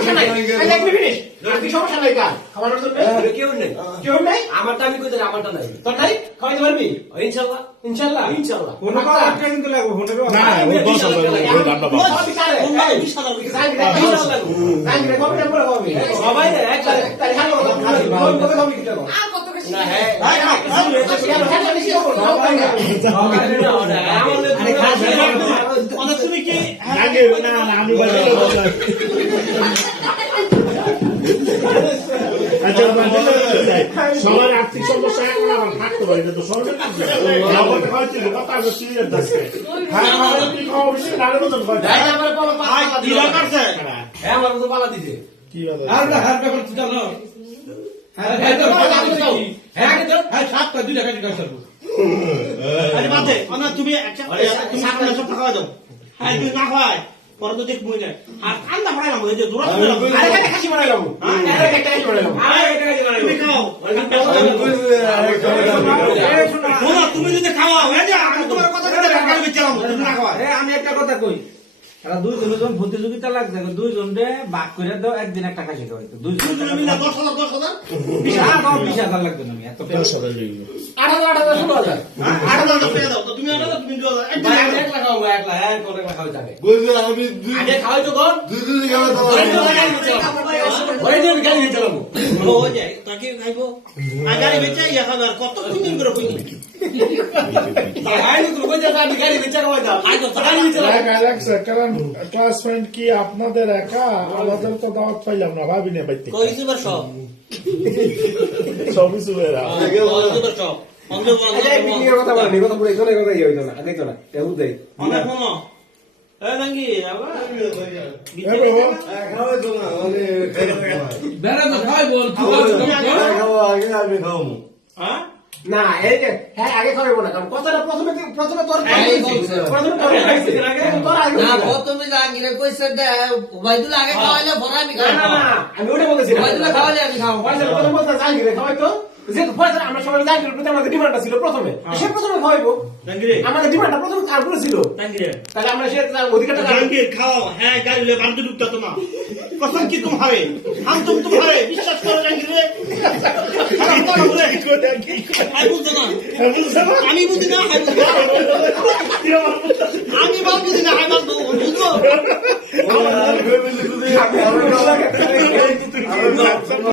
সমস্যা নাই এক ফিনিশ কি সমস্যা নাই কার খাওয়ানোর জন্য কেউ নেই আমারটা আমি কই দিলাম আমারটা নাই তোর নাই খাওয়াইতে পারবি ইনশাআল্লাহ ইনশাআল্লাহ ইনশাআল্লাহ ফোন করা আটটা কিন্তু লাগবে ফোন করো না ওই 10,000 ওই দামটা বাবা সবাই না এক আর কত বেশি না হ্যাঁ তুমি কি আগে না না আমি বাজারে বললাম আচ্ছা সবার আর্থিক সমস্যা এখন আমার থাকতে পারে তো সরকার আমাকে হয়তো কথা আছে সিরিয়াস আছে হ্যাঁ আমার কি খাওয়া বেশি না হলে তো হয় কি লাগাছে হ্যাঁ আমার তো পালা দিছে কি বলে আর না হার ব্যাপার তুই জানো হ্যাঁ সাতটা দুইটা কাটি কাজ করবো আরে বাদে অনা তুমি একটা তুমি সাতটা সব টাকা দাও হ্যাঁ তুই না হয় পরে তো দেখবই না আর কান্দা পড়াইলাম ওই যে দূর আরে খাসি বানাইলাম আরে একটা খাসি বানাইলাম তুমি খাও শোনো তুমি যদি খাওয়া হয়ে যা আমি তোমার কথা বলে গাড়ি বেচালাম তুমি না খাওয়া আমি একটা কথা কই এরা দুইজন যখন প্রতিযোগিতা লাগছে দুইজনরে ভাগ করে দাও একদিন একটা খাসি খাওয়াইতো দুইজন তুমি মিলা 10,000 20,000 লাগবে না এত 10,000 লাগবে 8,000 16,000 8,000 টাকা দাও তো তুমি 8,000 তুমি 2,000 একদিন একলা খাও একলা হ্যাঁ করে খাওয়া যাবে বুঝলে আমি আগে খাওয়াই তো কোন দুই খাওয়া ওই যে গাড়ি চালাবো ও যায় তাকে খাইবো গাড়ি বেচা ইয়া খাবার কত দিন করে কই আই তো কই যা গাড়ি বেচা খাওয়াই দাও আই তো গাড়ি বেচা কারণ ক্লাস ফ্রেন্ড কি আপনাদের একা আমাদের তো দাওয়াত পাইলাম না ভাবি না পাইতে কইছি বার সব সবই সুবেরা কইছি বার সব অন্ধে কথা বলেন কথা বলে জোরে কথা ইয়ে হইতো না দেখতো না এ উদয় অনেক ফোন এ নাঙ্গি আবার খাওয়া তো না মানে বেড়া তো খাই বল খাওয়া আগে আমি খাওয়াবো হ্যাঁ না এই যে হ্যাঁ আগে খাওয়াবো না কারণ কথাটা প্রথমে তোর প্রথমে তোর খাইছে তোর আগে না প্রথমে জাহাঙ্গীরের কইছে ওবাইদুল আগে খাওয়াইলে পরে আমি না খাবো না আমি ওটা বলতেছি ওবাইদুল খাওয়াইলে আমি খাবো পয়সা প্রথমে বলতে জাহাঙ্গীরে খাওয়াইতো যে পয়সা আমরা সবাই জাহাঙ্গীরের প্রতি আমাদের ডিমান্ডটা ছিল প্রথমে সে প্রথমে খাওয়াইবো নাঙ্গিরে আমাদের ডিমান্ডটা প্রথমে তারপরে ছিল নাঙ্গিরে তাহলে আমরা সে অধিকারটা জাহাঙ্গীর খাও হ্যাঁ গাড়ি লে বান্ধু ঢুকতা তো না कसम की तुम्हारे हम तुम्हारे विश्वास करो জাহাঙ্গীর রে আমি বুঝতো না আমি বুঝি না আমি বুঝি না আমি বুঝবো